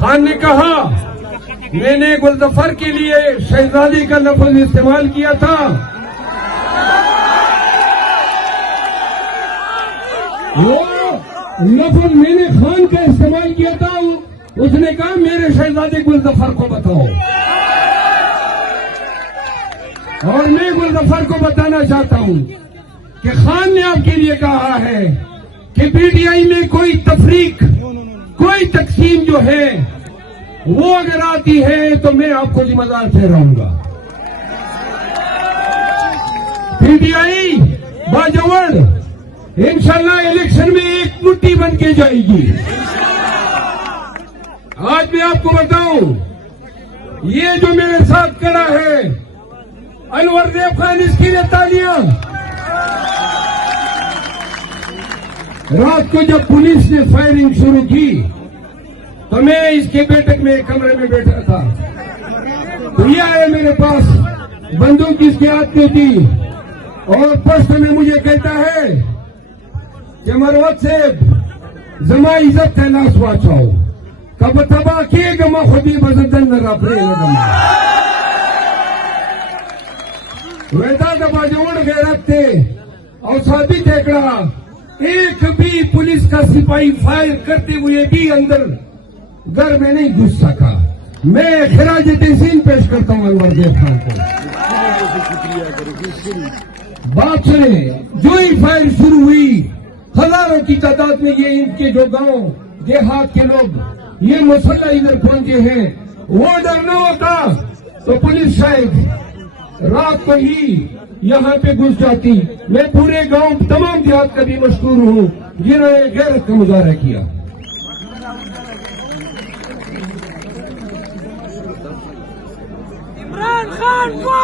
خان نے کہا میں نے گلظفر کے لیے شہزادی کا لفظ استعمال کیا تھا، وہ لفظ میں نے خان کا استعمال کیا تھا، اس نے کہا میرے شہزادے گلظفر کو بتاؤ، اور میں گلظفر کو بتانا چاہتا ہوں کہ خان نے آپ کے لیے کہا ہے کہ پی ٹی آئی میں کوئی تفریق، کوئی تقسیم جو ہے وہ اگر آتی ہے تو میں آپ کو ذمہ دار ٹھہراؤں گا۔ پی ٹی آئی باجوڑ انشاءاللہ الیکشن میں ایک مٹھی بن کے جائے گی۔ آج میں آپ کو بتاؤں، یہ جو میرے ساتھ کھڑا ہے انور دیو خان، اس کی تالیاں۔ رات کو جب پولیس نے فائرنگ شروع کی تو میں اس کے بیٹھک میں ایک کمرے میں بیٹھا تھا، تو یہ آیا میرے پاس، بندوق اس کے ہاتھ میں تھی، اور پشت میں مجھے کہتا ہے کہ مروت صاحب زما عزت ہے لاس واچاؤ کب تباہ کیے گما خودی بزدن نہ رافرے گما ویدا دبا جوڑ غیرت تھے اور ثابت ایکڑا ایک بھی پولیس کا سپاہی فائر کرتے ہوئے بھی اندر گھر میں نہیں گھس سکا۔ میں خراج تحسین پیش کرتا ہوں انور دیو خان کو۔ بات سنیں، جو ہی فائر شروع ہوئی ہزاروں کی تعداد میں یہ ان کے جو گاؤں دیہات کے لوگ یہ مسلح ادھر پہنچے ہیں، وہ ادھر نہ ہوتا تو پولیس شاید رات کو ہی یہاں پہ گھس جاتی۔ میں پورے گاؤں تمام دیہات کا بھی مشکور ہوں جنہوں نے غیرت کا مظاہرہ کیا۔ عمران خان کو